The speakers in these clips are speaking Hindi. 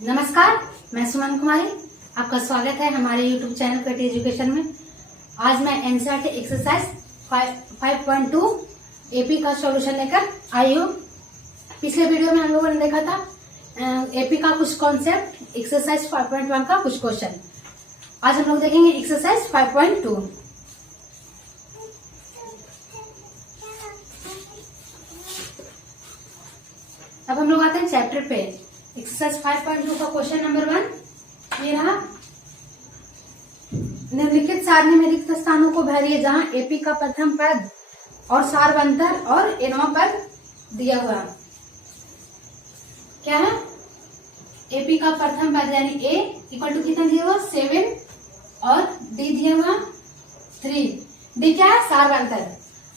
नमस्कार, मैं सुमन कुमारी। आपका स्वागत है हमारे YouTube चैनल पेटी एजुकेशन में। आज मैं एनसीईआरटी एक्सरसाइज 5.2 एपी का सॉल्यूशन लेकर आई हूँ। पिछले वीडियो में हम लोगों ने देखा था एपी का कुछ कॉन्सेप्ट, एक्सरसाइज 5.1 का कुछ क्वेश्चन। आज हम लोग देखेंगे एक्सरसाइज 5.2। अब हम लोग आते हैं चैप्टर पे। एक्सरसाइज 5.2 का क्वेश्चन नंबर 1 ये रहा। निम्नलिखित सारणी में रिक्त स्थानों को भरिए जहां एपी का प्रथम पद और सारवंतर और एनवा पद दिया हुआ। क्या है? एपी का प्रथम पद यानी ए इक्वल टू कितना दिया हुआ 7 और डी दिया हुआ 3। डी क्या है? सारवंतर।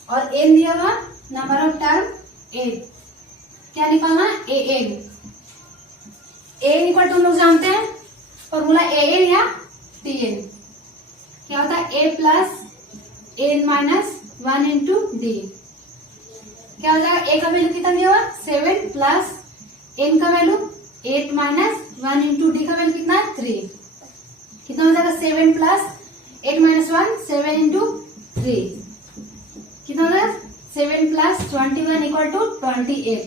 और एन दिया हुआ नंबर ऑफ टर्म 8। क्या निकालना? A N. A equal to लोग जानते हैं फॉर्मूला ए एन या टी एन। क्या होता है? A plus N minus 1 into D. क्या हो जाएगा? ए का वैल्यू कितना दिया हुआ 7 प्लस एन का वैल्यू 8 माइनस 1 इंटू डी का वैल्यू कितना है 3। कितना हो जाएगा? 7 प्लस 8 माइनस 1 7 इंटू 3 कितना हो जाएगा? 7 प्लस 21 इक्वल टू 28।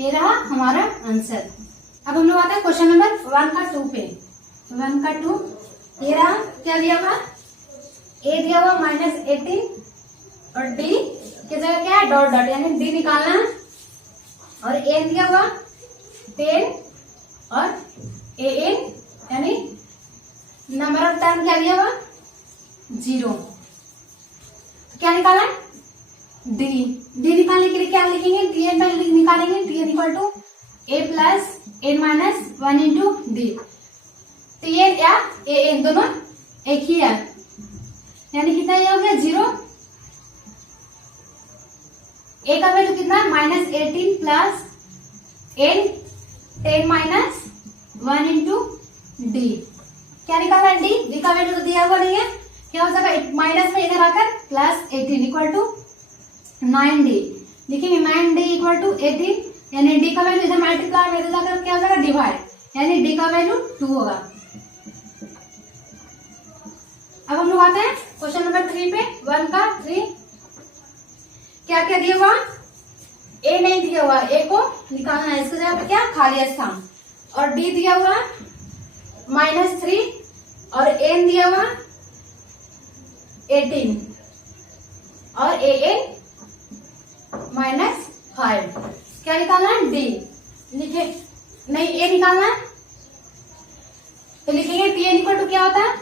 ये रहा हमारा आंसर। अब हम लोग आते हैं क्वेश्चन नंबर 1 का 2 पे। 1 का 2 ये रहा। क्या दिया हुआ? ए दिया हुआ -18 और डी की जगह क्या है? डॉट डॉट यानी डी निकालना है। और एन दिया हुआ 10 और ए एन यानी नंबर ऑफ टर्म क्या दिया हुआ 0। क्या निकालना है? डी। डी निकालने के लिए क्या लिखेंगे? डी एन पहले निकालेंगे। D N equal to A plus N minus 1 into D. T N या ए एन दोनों एक ही है यानी कितना ये हो गया 0। ए का वैल्यू कितना है? -18 plus N 10 minus 1 into D. क्या निकाला है? डी। डी का वैल्यू तो दिया हुआ नहीं है। क्या हो जाएगा? माइनस में इधर आकर +18 इक्वल टू 9d। लिखेंगे 9d इक्वल टू 18 यानी डी का वैल्यू इधर मल्टीप्लाई में इधर जाकर क्या हो जाएगा? डिवाइड यानी डी का वैल्यू 2 होगा। अब हम लोग आते हैं क्वेश्चन नंबर 3 पे। 1 का 3 क्या क्या दिया हुआ? ए नहीं दिया हुआ, ए को निकालना है। इसके जगह पे क्या? खाली स्थान। और डी दिया हुआ -3 और एन दिया हुआ 18 और ए एन -5। क्या निकालना है? डी। लिखे नहीं, ए निकालना है तो लिखेंगे टी एन इक्वल टू क्या होता है?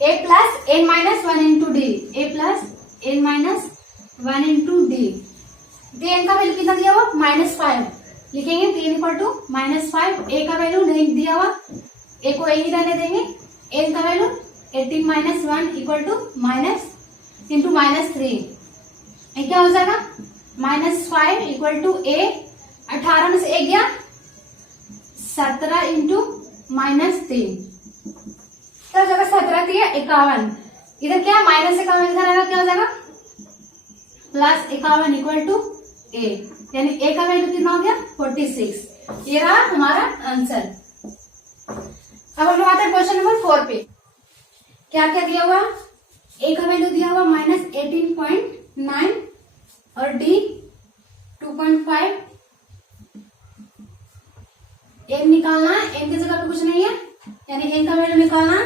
A plus N minus 1 into D. A plus N minus 1 into D. T N का वैल्यू कितना दिया हुआ? -5। लिखेंगे T N equal to -5। A का वैल्यू नहीं दिया हुआ, ए को ए ही रहने देंगे। एन का value 18 minus 1 equal to minus into -3। क्या हो जाएगा? -5 इक्वल टू ए 18 में से 1 गया 17 इंटू -3 तो जगह 17 दिया 51। इधर क्या? -51 इधर आएगा। क्या हो जाएगा? +51 इक्वल टू ए यानी ए का वैल्यू कितना हो गया 46। ये रहा हमारा आंसर। अब हम लोग आते हैं क्वेश्चन नंबर 4 पे। क्या क्या दिया हुआ? ए का वैल्यू दिया हुआ -18.9 और डी 2.5। एन निकालना है। एन की जगह पे कुछ नहीं है यानी एन का वैल्यू निकालना।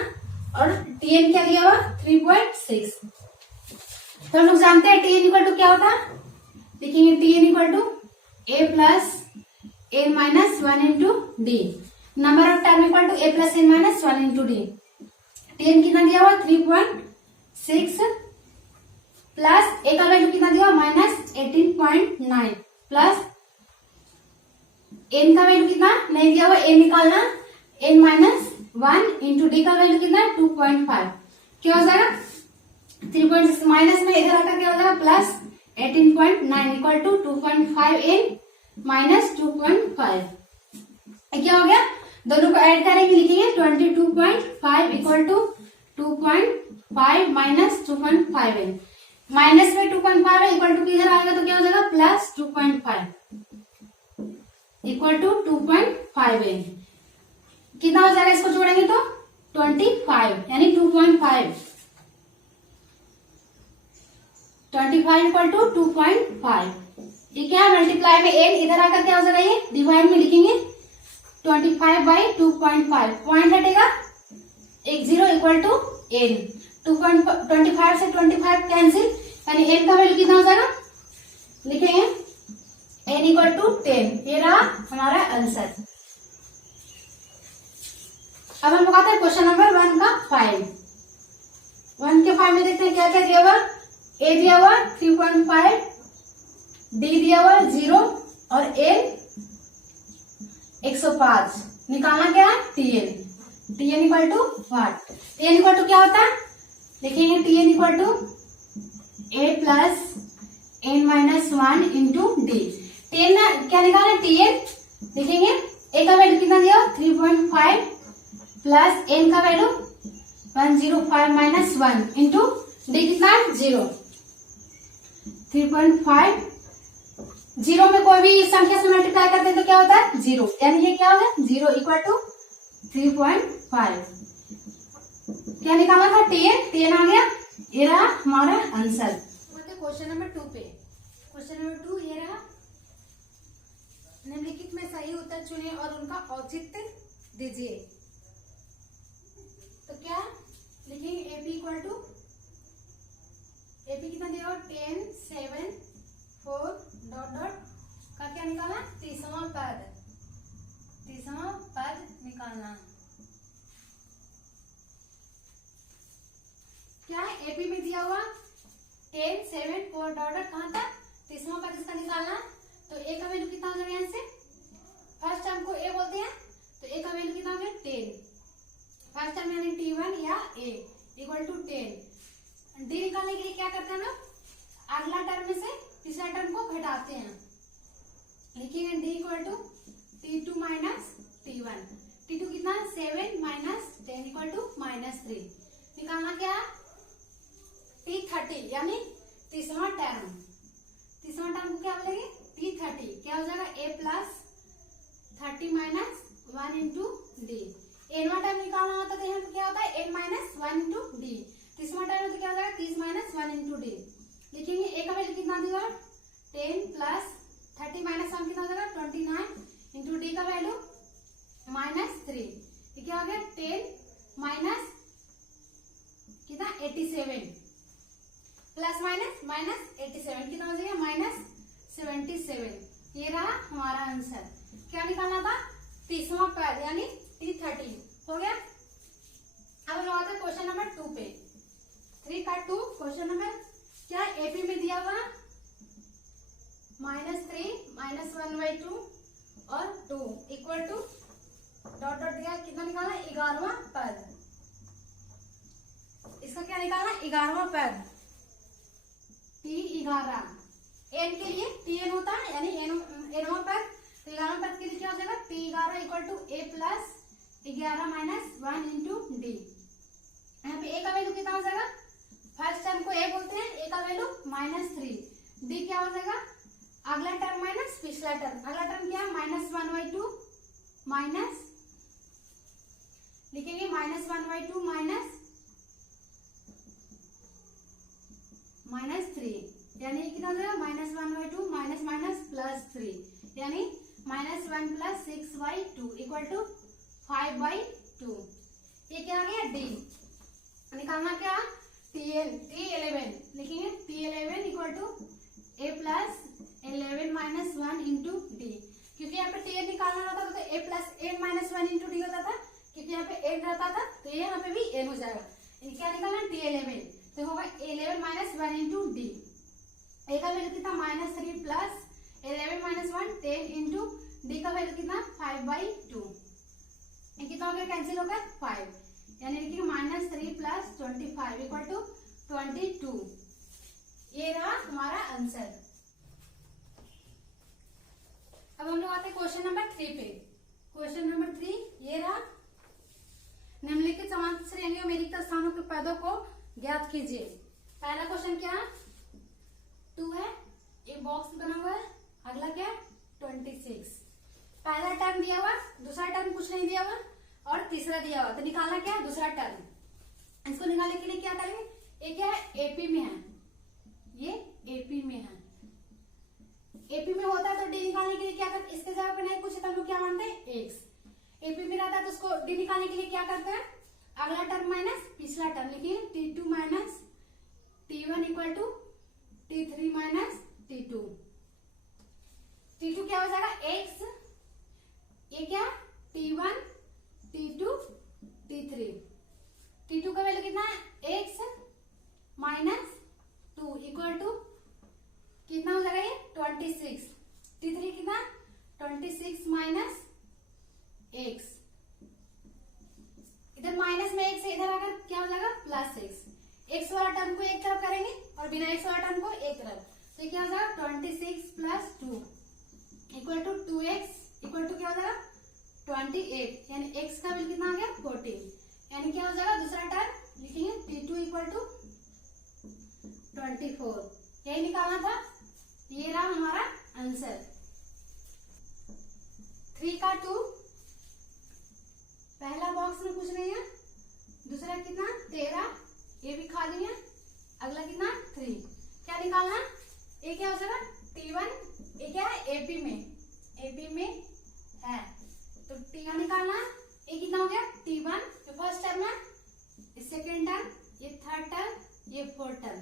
और टी एन क्या दिया हुआ 3.6। तो हम लोग जानते हैं टी एन इक्वल टू क्या होता है? लिखेंगे T N equal to A plus N minus 1 into D. Number of term equal to A plus N minus 1 into D. T N कितना दिया हुआ 3.6 प्लस ए का वैल्यू कितना दिया हुआ -18.9 प्लस एन का वैल्यू कितना नहीं दिया हुआ, एन निकालना। एन माइनस 1 इंटू डी का वैल्यू कितना 2.5। क्या हो जाएगा? 3.6 माइनस में इधर आकर क्या हो जाएगा? +18.9 इक्वल टू 2.5 एन माइनस 2.5। क्या हो गया? दोनों को ऐड करेंगे, लिखेंगे 22.5 equal to 2.5 minus 2.5 N. Minus में 2.5 है इक्वल टू इधर आएगा तो क्या हो जाएगा? +2.5। Equal to 2.5n। कितना हो जाएगा इसको जोड़ेंगे तो 25 यानी 2.5 25 इक्वल टू 2.5। ये क्या है मल्टीप्लाई में n इधर आकर क्या हो जाएगा ये डिवाइड में लिखेंगे 25 बाई 2.5 पॉइंट हटेगा एक 0 इक्वल टू n 2.25 से 25 कैंसिल यानी n का वैल्यू कितना हो जाएगा लिखेंगे n इक्वल टू 10। ये रहा हमारा आंसर। अब हम लोग आते हैं क्वेश्चन नंबर 1 का 5। 1 के 5 में देखते हैं क्या क्या दिया हुआ। a दिया हुआ 3.5, d दिया हुआ 0 और n 105। निकालना क्या है tn equal to what. tn equal to क्या होता है लिखेंगे tn equal to a plus n minus 1 into D. tn क्या निकालना tn लिखेंगे a का वैल्यू कितना दिया 3.5 प्लस n का वैल्यू 105 माइनस 1 इंटू डी कितना 0। 3.5 0 में कोई भी संख्या से मल्टीप्लाई करते हैं तो क्या होता है 0 यानी ये क्या होगा 0 इक्वल टू 3.5। क्या निकालना था tn आ गया। ये रहा हमारा आंसर। क्वेश्चन नंबर 2 पे। क्वेश्चन नंबर 2 ये रहा। निम्नलिखित में सही उत्तर चुने और उनका औचित्य दीजिए। तो क्या लिखेंगे एपी इक्वल टू एपी कितना दिया 10 7 4 डॉट डॉट का क्या निकालना तीसरा पद निकालना। क्या है एपी में दिया हुआ 10 7 4 डॉट डॉट कहां तक तीसरा पद इसका निकालना। तो ए का वैल्यू कितना हो जाएगा यहाँ से फर्स्ट टर्म को ए बोलते हैं तो ए का वैल्यू कितना हो गया 10 फर्स्ट टर्म यानी t1 या a इक्वल टू 10। डी निकालने के लिए क्या करते हैं ना अगला टर्म में से पिछला टर्म को घटाते हैं। लिखिएगा D equal to t2 minus t1। t2 कितना 7 माइनस 10 इक्वल टू -3। निकालना क्या t30 यानी तीसरा टर्म को क्या बोलेंगे t30 क्या हो जाएगा a plus 30 minus 1 into D. एनवा टर्म निकालना होता है तो यहाँ पे क्या होता है n माइनस 1 इंटू डी। तीसरा टर्म तो क्या हो जाएगा 30 माइनस 1 इंटू डी। लिखेंगे ए का वैल्यू कितना दिया 10 प्लस 30 माइनस 1 कितना हो जाएगा 29 इंटू डी का वैल्यू -3। ये क्या हो गया 10 माइनस कितना 87 प्लस माइनस 87 कितना हो जाएगा -77। ये रहा हमारा आंसर। क्या निकालना था तीसरा पद यानी t30 हो गया। अब हम आते हैं क्वेश्चन नंबर 2 पे 3 का 2 क्वेश्चन नंबर क्या एपी में दिया हुआ -3 -1/2 और 2 इक्वल टू डॉट डॉट दिया कितना निकालना 11वां पद। इसका क्या निकालना 11वां पद t11 n के लिए tn होता है यानी nवां पद। तो 11वां पद के लिए क्या हो जाएगा t11 equal to a plus 11 minus 1 into D. यहाँ पे a का वैल्यू कितना हो जाएगा फर्स्ट टर्म को a बोलते हैं a का वैल्यू -3 d क्या हो जाएगा अगला टर्म माइनस पिछला टर्म। अगला टर्म क्या -1/2 माइनस लिखेंगे -1/2 -3 यानी कितना हो जाएगा -1/2 माइनस +3 यानी -1 प्लस 6/2 इक्वल टू 5/2। ये क्या आ गया डी। निकालना क्या t11 लिखेंगे t11 equal to a plus 11 minus 1 into D. क्योंकि यहाँ पे tn निकालना रहता था तो a plus n minus 1 into D होता था। क्योंकि यहाँ पे n रहता था तो ये यहाँ पे भी n हो जाएगा। क्या निकालना t11 तो होगा 11 माइनस 1 इंटू डी। a का वैल्यू कितना -3 प्लस 11 माइनस 1 10 इंटू डी का वैल्यू कितना 5/2। ये कितना हो गया कैंसिल हो गया 5 यानी लिखिए -3 प्लस 25 इक्वल टू 22। ये रहा हमारा आंसर। अब हम लोग आते हैं क्वेश्चन नंबर 3 पे। क्वेश्चन नंबर 3 ये रहा। निम्नलिखित समांतर श्रेणियों में रिक्त स्थानों के पदों को ज्ञात कीजिए। पहला क्वेश्चन क्या 2 है एक बॉक्स बना हुआ है। अगला क्या 26 पहला टर्म दिया हुआ, दूसरा टर्म कुछ नहीं दिया हुआ और तीसरा दिया हुआ, तो निकालना क्या है, दूसरा टर्म। इसको निकालने के लिए क्या करेंगे, ये क्या है, एपी में है, ये एपी में है। एपी में होता है तो डी निकालने के लिए क्या करते हैं, इसके जगह पे नहीं कुछ तो हम लोग क्या मानते हैं, एक्स। एपी में रहता है तो उसको डी निकालने के लिए क्या करते हैं, अगला टर्म माइनस पिछला टर्म, लिखिए T2 minus T1 equal to T3 minus T2। T2 क्या हो जाएगा, एक्स, ये क्या, T1 T2 T3। T2 का वैल्यू कितना है, एक्स माइनस 2 इक्वल टू कितना हो जाएगा, ये 26। T3 कितना, 26 माइनस एक्स, इधर माइनस में एक्स है, इधर आकर क्या हो जाएगा, प्लस एक्स। एक्स वाला टर्म को एक तरफ करेंगे और बिना एक्स वाला टर्म को एक तरफ, तो ये क्या हो जाएगा, 26 plus 2 equal to 2x equal to क्या हो जाएगा, 28, यानी x का वैल्यू कितना आ गया, 14, यानी क्या हो जाएगा, दूसरा टर्म लिखेंगे T2 इक्वल टू 24, यही निकालना था। ये रहा हमारा आंसर। 3 का 2, पहला बॉक्स में कुछ नहीं है, दूसरा कितना 13, ये भी खाली है, अगला कितना 3, क्या निकालना, ये क्या हो जाएगा, T1, ये क्या है, एपी में है तो T1 निकालना, ये कितना हो गया, T1 जो फर्स्ट टर्म है, ये सेकेंड टर्म, ये थर्ड टर्म, ये फोर्थ टर्म,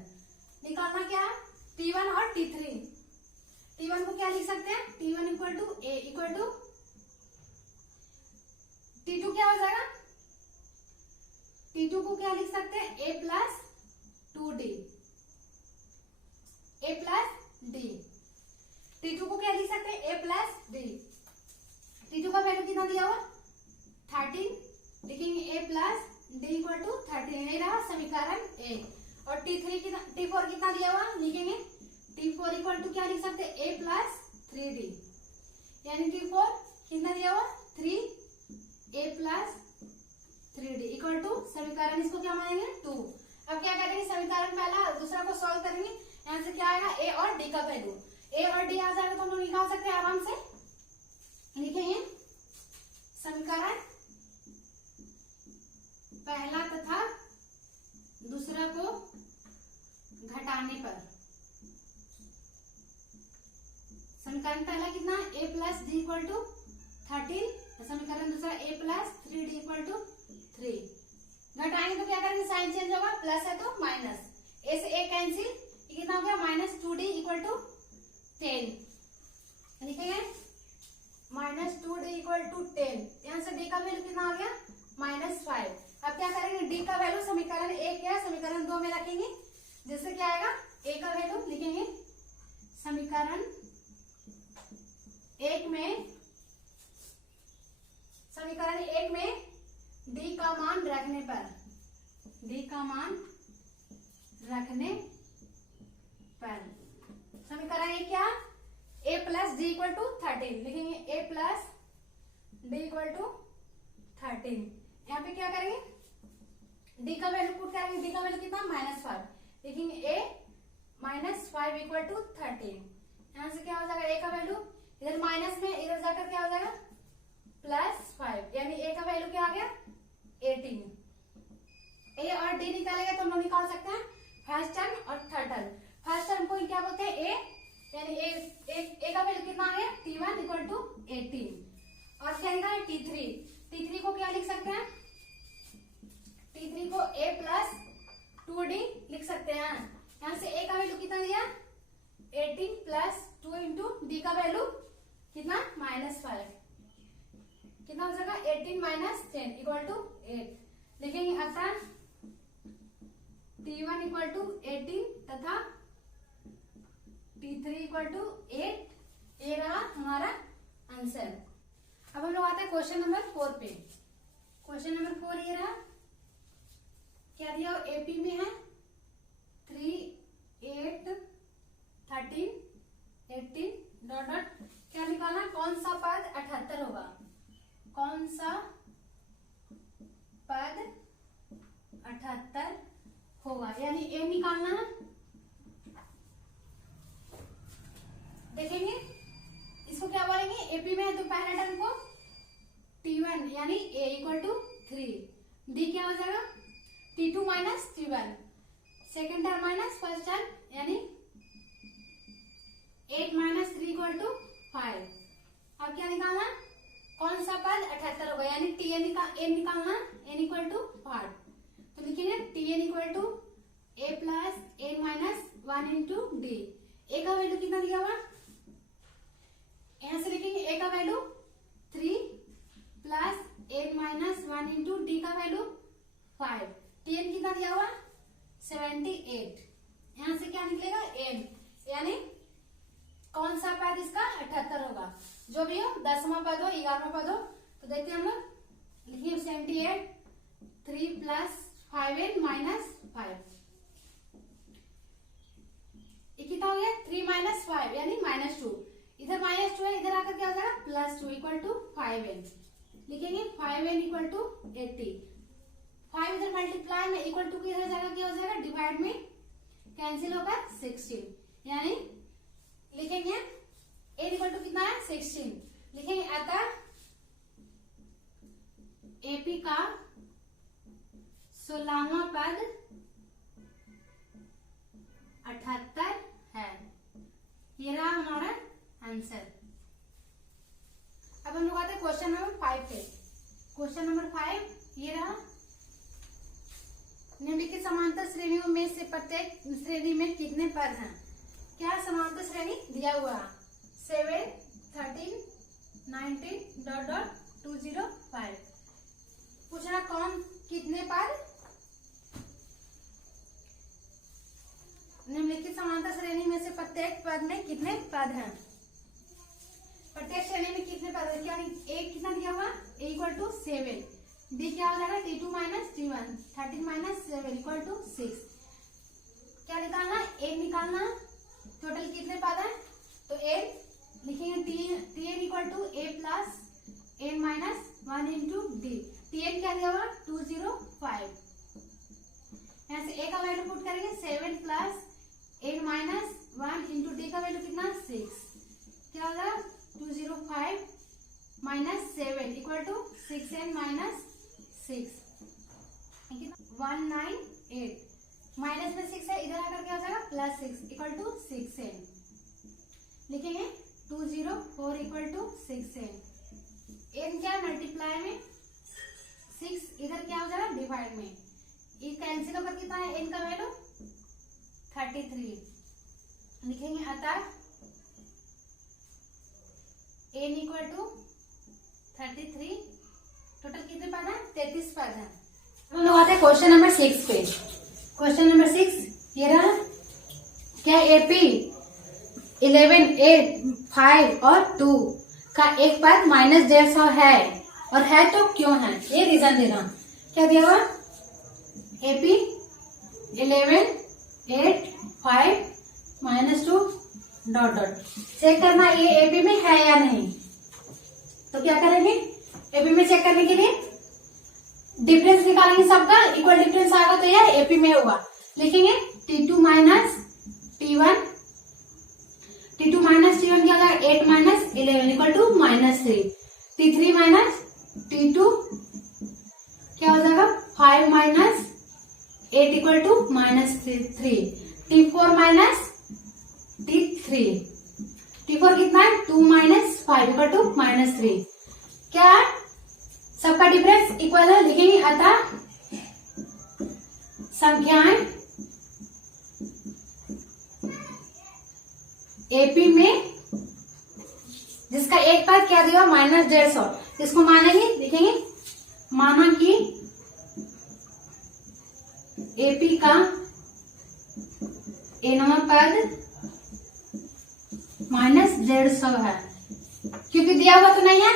निकालना क्या, T1 और T3। T1 को क्या लिख सकते हैं, T1 equal to A equal to T2 क्या हो जाएगा, T2 को क्या लिख सकते हैं, a plus 2d, a plus d। T2 को क्या लिख सकते हैं, a प्लस d। T2 का वैल्यू कितना दिया हुआ, 13, लिखेंगे a plus d equal to 13, यही रहा समीकरण a। और T4 कितना दिया हुआ, लिखेंगे T4 इक्वल टू क्या लिख सकते हैं, a प्लस 3d, यानी T4 कितना दिया हुआ, 3a plus 3d equal to समीकरण, इसको क्या मानेंगे 2। अब क्या करेंगे, समीकरण पहला दूसरा को सॉल्व करेंगे, यहाँ से क्या आएगा, a और d का वैल्यू, a और d आ जाएगा तो हम लोग निकाल सकते हैं आराम से। लिखेंगे समीकरण पहला तथा दूसरा को घटाने पर, समीकरण पहला कितना, a plus d equal to 13, समीकरण दूसरा a plus 3d equal to 3। घटाएंगे तो क्या करेंगे, साइन चेंज होगा, प्लस है तो माइनस, a से a कैंसिल, ये कितना हो गया, माइनस 2d इक्वल टू 10, लिखेंगे माइनस 2d इक्वल टू 10, यहाँ से d का वैल्यू कितना आ गया, -5। अब क्या करेंगे, d का वैल्यू समीकरण 1 या समीकरण 2 में रखेंगे, जिससे क्या आएगा, a का वैल्यू लिखेंगे समीकरण 1 में, समीकरण 1 में d का मान रखने पर, d का मान रखने पर समीकरण 1 क्या, a plus d equal to 13, लिखेंगे a plus d equal to 13। यहाँ पे क्या करेंगे, d का वैल्यू पुट करेंगे, d का वैल्यू कितना, -5, लिखेंगे a -5 इक्वल टू 13। यहाँ से क्या हो जाएगा, a का वैल्यू इधर माइनस में, इधर जाकर क्या हो जाएगा, +5, यानी a का वैल्यू क्या आ गया, 18। a और d निकालेगा तो हम लोग निकाल सकते हैं फर्स्ट टर्म और थर्ड टर्म। फर्स्ट टर्म को क्या बोलते हैं, a, यानी a का वैल्यू कितना आ गया, T1 इक्वल टू 18, और क्या निकाले T3। T3 को क्या लिख सकते हैं, T3 को a प्लस 2d लिख सकते हैं। यहाँ से a का वैल्यू कितना दिया, 18 प्लस 2 इंटू d का वैल्यू कितना, -5, कितना हो जाएगा, 18 माइनस 10 इक्वल टू 8। लिखेंगे अतः T1 इक्वल टू 18 तथा T3 इक्वल टू 8, ये रहा हमारा आंसर। अब हम लोग आते हैं क्वेश्चन नंबर 4 पे। क्वेश्चन नंबर 4 ये रहा, क्या दिया, एपी में है 3, 8, 13, 18 डॉट डॉट, क्या निकालना, कौन सा पद 78 होगा, कौन सा पद 78 होगा, यानी ए निकालना। देखेंगे इसको क्या बोलेंगे, एपी में है तो पहला टर्म को T1 यानी A इक्वल टू 3, डी क्या हो जाएगा T2 minus T1, second term minus first term यानी 8 माइनस 3 इक्वल टू 5। अब क्या निकालना, कौन सा पद 78 होगा, यानी Tn निकालना, n इक्वल टू 5, तो लिखेंगे Tn equal to A plus A minus 1 into D. A का वैल्यू कितना दिया हुआ, यहां से लिखेंगे A का value 3 plus n minus 1 into D का वैल्यू 5। Tn कितना दिया हुआ 78, यहां से क्या निकलेगा n, यानी कौन सा पद इसका 78 होगा, जो भी हो 10वां पद हो 11वां पद हो। तो देखते हैं हम लोग, लिखिए 78 3 प्लस 5n माइनस 5, कितना हो गया 3 माइनस 5 यानी -2, इधर -2 है, इधर आकर क्या हो जाएगा +2 इक्वल टू 5n, लिखेंगे 5n इक्वल टू 80, 5 इधर मल्टीप्लाई में इक्वल टू किधर जाएगा, क्या हो जाएगा डिवाइड में कैंसिल होकर 16, यानी लिखेंगे n इक्वल टू कितना है 16, लिखेंगे अतः एपी का 16वां पद 78 है, ये रहा हमारा आंसर। अब हम लोग आते हैं क्वेश्चन नंबर 5 पे। क्वेश्चन नंबर 5 ये रहा, निम्नलिखित समांतर श्रेणियों में से प्रत्येक श्रेणी में कितने पद हैं। क्या समांतर श्रेणी दिया हुआ 7 13 19 डॉट डॉट 205, पूछना कौन कितने पद, निम्नलिखित समांतर श्रेणी में से प्रत्येक पद में कितने पद हैं, प्रत्येक श्रेणी में कितने पद है, क्या ए कितना दिया हुआ a इक्वल टू 7, डी क्या हो जाएगा T2 minus T1, 13 minus 7 equal to 6, क्या निकालना a निकालना, टोटल कितने पद है, तो a लिखेंगे Tn equal to a plus n minus 1 into D, Tn क्या दिया हुआ 205, यहाँ से a का वैल्यू पुट करेंगे 7 plus n minus 1 into D का वैल्यू कितना 6, क्या होगा 205 minus 7 equal to 6n minus 6, 198, minus में 6 है, इधर आकर क्या हो जाएगा +6 इक्वल टू 6n, लिखेंगे 204 इक्वल टू 6n, n क्या मल्टीप्लाई में 6, इधर क्या हो जाएगा डिवाइड में, ये कैंसिल होकर कितना है n का वैल्यू 33, लिखेंगे अतः n इक्वल टू 33, टोटल कितने पद है 33 पद है। हम लोग आते हैं क्वेश्चन नंबर 6 पे। क्वेश्चन नंबर 6 ये रहा, क्या एपी 11 8 5 और 2 का एक पद -150 है, और है तो क्यों है, ये रीजन देना। क्या दिया हुआ एपी 11 8 5 -2 डॉट डॉट, चेक करना ये एपी में है या नहीं। तो क्या करेंगे, एपी में चेक करने के लिए डिफरेंस निकालेंगे, सबका इक्वल डिफरेंस आएगा तो यह एपी में होगा, लिखेंगे T2 minus T1, T2 minus T1 क्या होगा 8 minus 11 equal to -3, T3 minus T2 क्या हो जाएगा 5 minus 8 equal to -3, T4 minus T3, T4 कितना है 2 माइनस 5 इक्वल टू -3, क्या सबका डिफरेंस इक्वल है, लिखेंगे अतः संख्याएं एपी में जिसका एक पद क्या दिया -150, इसको मानेंगे, लिखेंगे माना कि एपी का nवां पद -150 है, क्योंकि दिया हुआ तो नहीं है,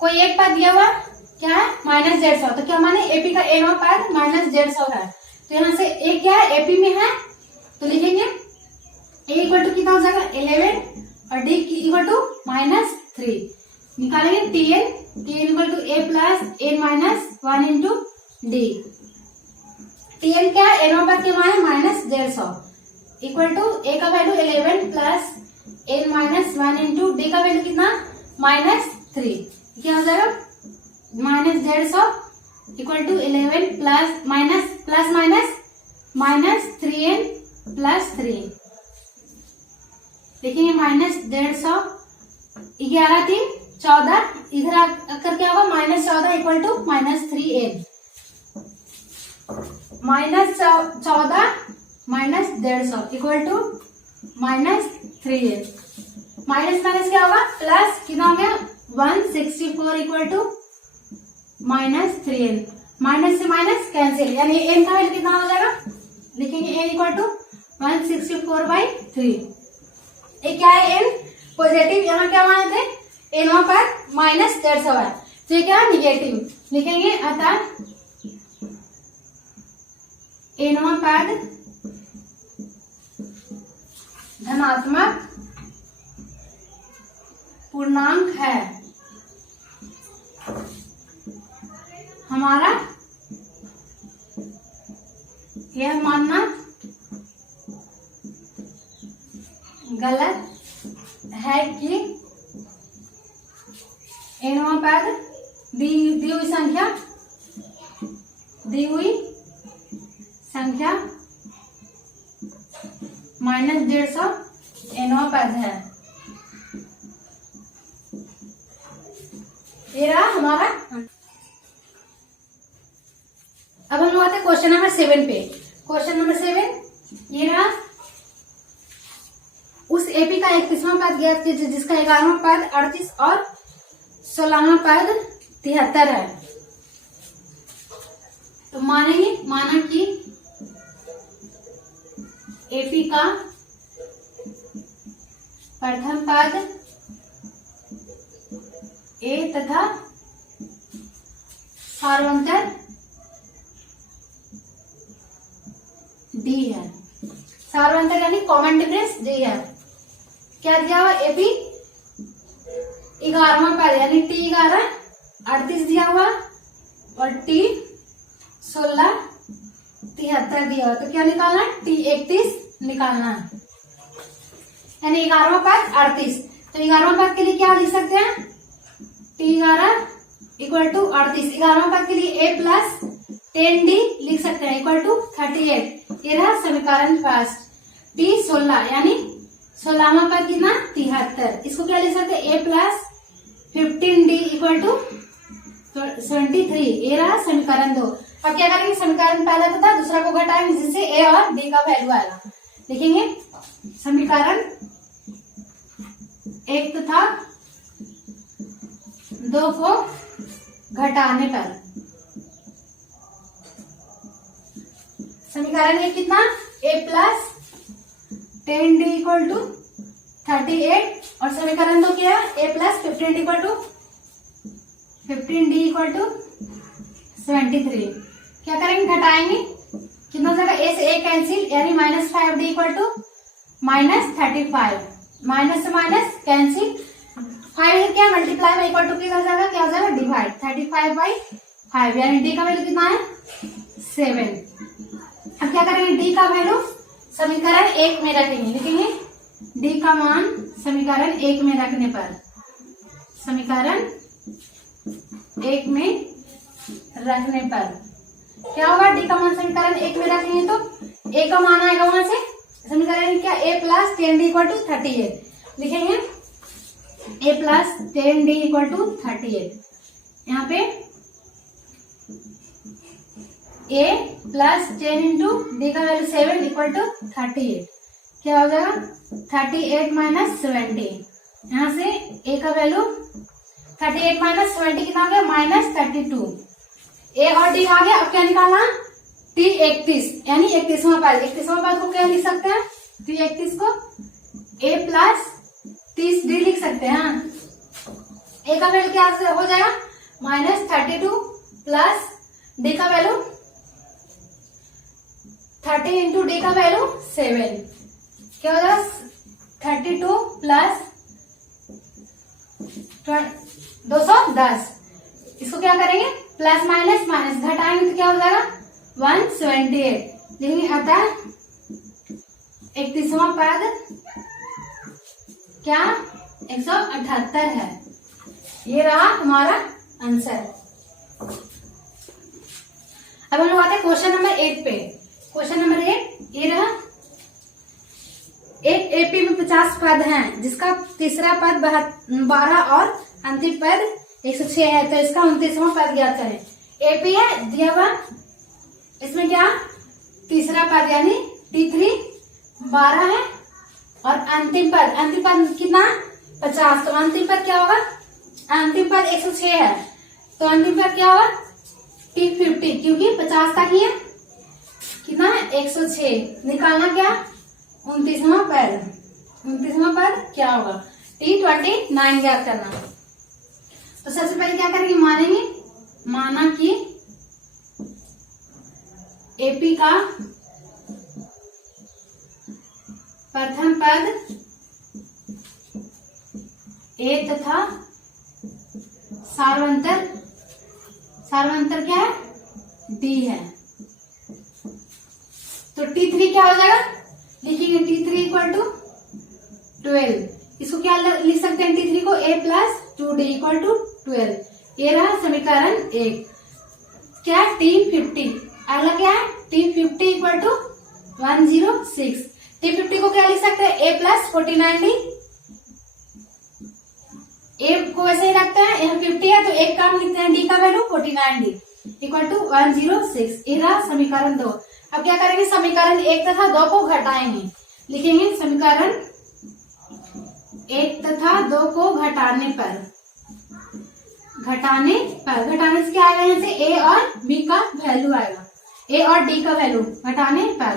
कोई एक पद दिया हुआ क्या है -150, तो क्या माने एपी का nवां पद -150 है, तो यहाँ से a क्या है एपी में है, तो लिखेंगे a इक्वल टू कितना हो जाएगा 11 और d इक्वल टू -3, निकालेंगे Tn equal to a plus n minus 1 into D, Tn क्या है nवां पद के मान है -150 इक्वल टू a का value 11 plus n minus 1 into D का वैल्यू कितना -3, क्या हो जाएगा -150 equal to 11 plus minus 3n plus 3, देखेंगे -150 11 3 14, इधर आकर क्या होगा -14 equal to -3n, -14 -150 equal to -3n, minus minus क्या होगा प्लस, कितना हो गया 164 इक्वल टू -3n, माइनस से माइनस कैंसिल, यानी n का वैल्यू कितना हो जाएगा, लिखेंगे n इक्वल टू 164/3, ये क्या है n पॉजिटिव, यहाँ क्या माने थे n वहां पर -150 है, तो ये क्या निगेटिव, लिखेंगे अतः n पद धनात्मक पूर्णांक है, हमारा यह मानना गलत है कि nवां पद दी हुई संख्या -150 nवां पद है, ये रहा हमारा। अब हम लोग आते हैं क्वेश्चन नंबर 7 पे। क्वेश्चन नंबर 7 ये रहा, उस एपी का 31वां पद ज्ञात कीजिए जिसका 11वां पद 38 और 16वां पद 73 है। तो माना कि एपी का प्रथम पद ए तथा सार्वंतर डी है, सार्वंतर यानी कॉमन डिफरेंस डी है। क्या दिया हुआ एपी 11वां पद यानी टी 11 38 दिया हुआ और टी 16 73 दिया हुआ, तो क्या निकालना है टी 31 निकालना है, यानी 11वां पद 38, तो 11वां पद के लिए क्या लिख सकते हैं टी 11 इक्वल टू 38, 11वां पद के लिए ए प्लस 10d लिख सकते हैं इक्वल टू 38, ये रहा समीकरण फर्स्ट। टी 16 यानी 16वां पद कितना 73, इसको क्या लिख सकते हैं ए प्लस 15d इक्वल टू 73, ये रहा समीकरण 2। अब क्या करेंगे समीकरण पहला तथा दूसरा को घटाएंगे जिससे ए और डी का वैल्यू आएगा, लिखेंगे समीकरण 1 तथा 2 को घटाने पर समीकरण 1 कितना a plus 10d equal to 38 और समीकरण 2 क्या है a plus 15d equal to 73। क्या करेंगे घटाएंगे, कितना हो जाएगा a से a कैंसिल यानी -5d इक्वल टू -35, माइनस से माइनस कैंसिल, 5 क्या मल्टीप्लाई में इक्वल टू क्या हो जाएगा डिवाइड 35/5, यानी डी का वैल्यू कितना है 7। अब क्या करेंगे डी का वैल्यू समीकरण 1 में रखेंगे, लिखेंगे डी का मान समीकरण 1 में रखने पर, समीकरण 1 में रखने पर क्या होगा डी का मान समीकरण 1 में रखेंगे तो ए का मान आएगा वहां से समीकरण क्या a plus 10d equal to 38, लिखेंगे a plus 10d equal to 38, यहाँ पे a प्लस 10 इंटू डी का वैल्यू 7 इक्वल टू 38, क्या हो जाएगा 38 माइनस 70, यहाँ से a का वैल्यू 38 माइनस 70 कितना हो गया -32, a और d आ गया। अब क्या निकालना टी 31 यानी 31वां पद को क्या लिख सकते हैं टी 31 को a प्लस 30d लिख सकते हैं, a का वैल्यू क्या हो जाएगा -32 प्लस d का वैल्यू 30 इंटू डी का वैल्यू 7, क्या हो जाएगा 32 प्लस 210, इसको क्या करेंगे प्लस माइनस माइनस घटाएंगे तो क्या हो जाएगा 178, लेकिन अतः 31वां पद क्या 178 है। ये रहा हमारा आंसर। अब हम लोग आते हैं क्वेश्चन नंबर 8 पे। क्वेश्चन नंबर 8 ये रहा, एक एपी में 50 पद हैं जिसका तीसरा पद 12 और अंतिम पद 106 है, तो इसका 29वां पद ज्ञात करें। एपी है दिया हुआ, इसमें क्या तीसरा पद यानी T3 12 है और अंतिम पद कितना 50, तो अंतिम पद क्या होगा, अंतिम पद 106 है तो अंतिम पद क्या होगा T50, क्योंकि 50 तक ही है, कितना 106 निकालना क्या 29वां पद क्या होगा T29 ज्ञात करना। तो सबसे पहले क्या करेंगे, माना कि एपी का प्रथम पद ए तथा सार्वंतर क्या है डी है। तो T3 क्या हो जाएगा, लिखेंगे T3 इक्वल टू 12। इसको क्या लिख सकते हैं, T3 को a plus 2d equal to 12। ये रहा समीकरण 1। क्या T50 अगला क्या है T50 इक्वल टू 106। T50 को क्या लिख सकते हैं a प्लस 49d, a को वैसे ही रखते हैं, यहाँ 50 है तो एक काम लिखते हैं d का वैल्यू 49d इक्वल टू 106। ये रहा समीकरण 2। अब क्या करेंगे, समीकरण 1 तथा 2 को घटाएंगे, लिखेंगे समीकरण 1 तथा 2 को घटाने से क्या आएगा, यहाँ से a और b का वैल्यू आएगा, a और d का वैल्यू घटाने पर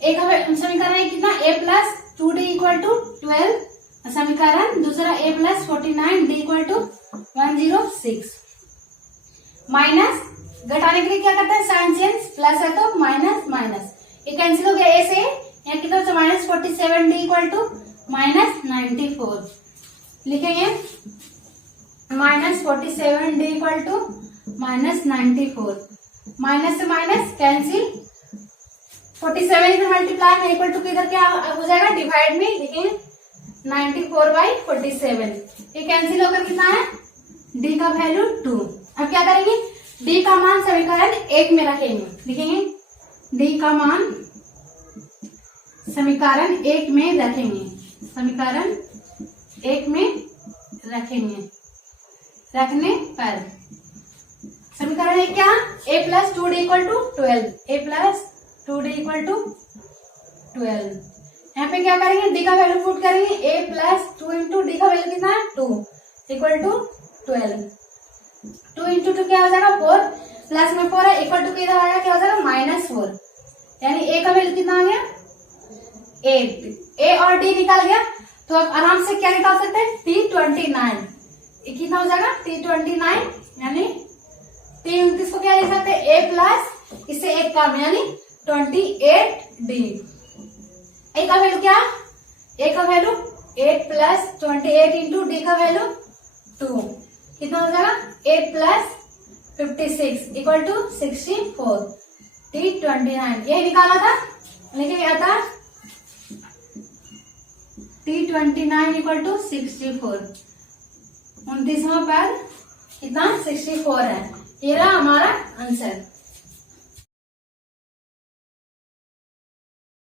एक समीकरण है कितना a plus 2d equal to 12, समीकरण दूसरा a plus 49d equal to 106। Minus घटाने के लिए क्या करते हैं, साइन चेंज, प्लस है तो माइनस, ये कैंसिल हो गया a से, यहाँ कितना minus 47d equal to minus 94। लिखेंगे minus 47d equal to minus 94, minus से माइनस कैंसिल, 47 इधर मल्टीप्लाई में इक्वल टू इधर क्या हो जाएगा डिवाइड में, लिखेंगे 94/47, ये कैंसिल होकर कितना है d का वैल्यू 2। अब क्या करेंगे, d का मान समीकरण 1 में रखेंगे, लिखेंगे d का मान समीकरण 1 में रखेंगे, समीकरण 1 में रखेंगे। रखने पर समीकरण 1 क्या, a plus 2d equal to 12, a plus 2d equal to 12। यहाँ पे क्या करेंगे, d का वैल्यू पुट करेंगे, a प्लस 2 इंटू डी का वैल्यू कितना है 2 इक्वल टू 12। 2 इंटू 2 क्या हो जाएगा 4, प्लस में 4 है इक्वल टू किधर आएगा, क्या हो जाएगा -4, यानी a का वैल्यू कितना आ गया 8। a और d निकाल गया, तो अब आराम से क्या निकाल सकते हैं T29, कितना हो जाएगा T29, यानी T29 को क्या लिख सकते हैं a प्लस इससे एक कम यानी 28d। a का वैल्यू क्या, a का वैल्यू 8 प्लस 28 इंटू d का वैल्यू 2, कितना हो जाएगा 8 प्लस 56 इक्वल टू 64, T29 यही निकाला था, लेकिन यह था T29 इक्वल टू 64, 29वां पद कितना 64 है। ये रहा हमारा आंसर।